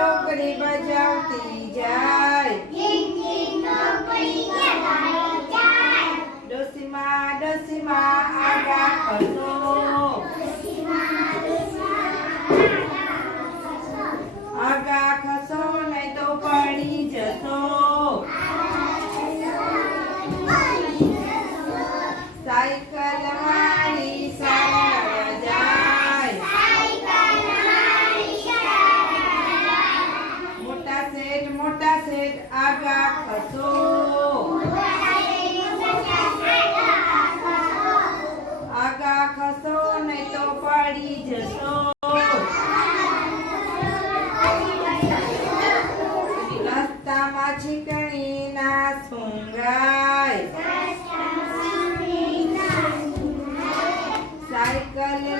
ડોકરી બજાવતી જાય ડોસીમાં આગા ખસો આગા ખસો નહીં તો પડી જશો સાયકલ વાળી શાળા જાય મોટા શેઠ આગા ખસો આગા ખસો નહીં તો પડી જશો રસ્તામાં છીકણી ના સુંગાય સાયકલ